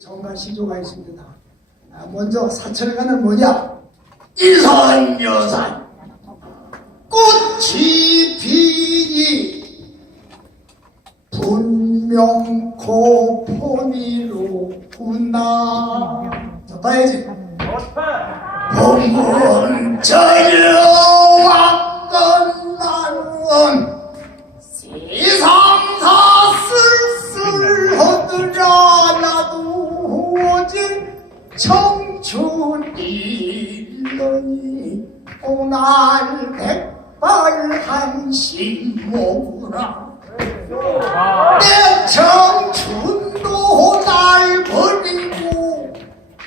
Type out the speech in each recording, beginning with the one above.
정말 시조가 있습니다. 아, 먼저 사철가는 뭐냐? 이산여산 꽃이 피니 분명코 포니로구나. 자, 봐야지. 봄은 저려왔던 나는 세상 청춘이 일러니 오날 백발한심 모으라. 내 청춘도 날 버리고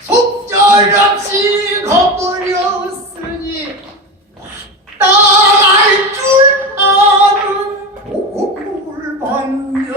속절 없이 가버렸으니 따라갈 줄 아는 고물반여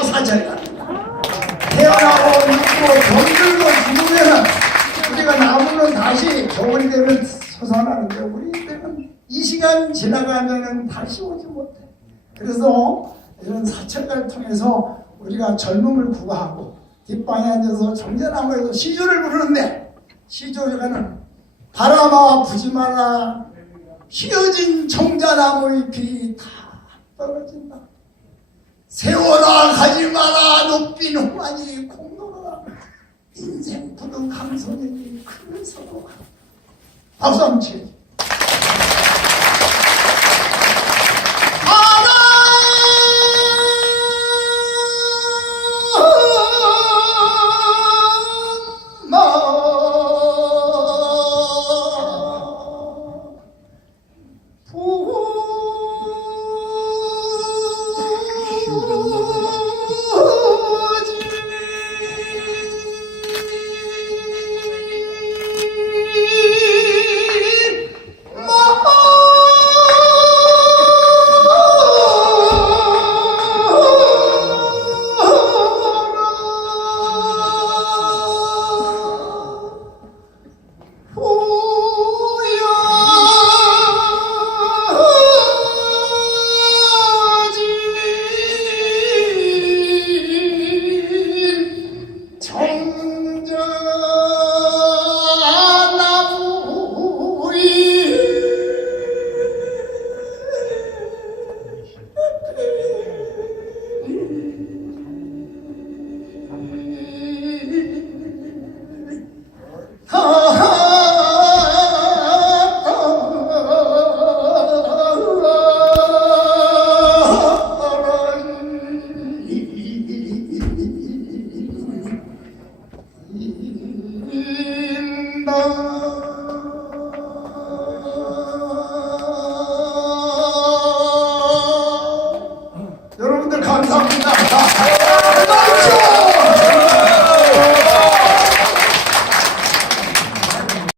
사절입니다 태어나고 늙고 병들고 죽으면 우리가 나무는 다시 겨울이 되면 솟아나는데 우리들은 이 시간 지나가면은 다시 오지 못해. 그래서 이런 사철가를 통해서 우리가 젊음을 구가하고 뒷방에 앉아서 정전나무에서 시조를 부르는데 시조가는 바람아 부지 마라 휘어진 청자나무 잎이 다 떨어진다. 세워라 가지 마라. 높이 노만이 공로라 인생 감성이 큰 서로가. 박수 한번 Vamos ao final.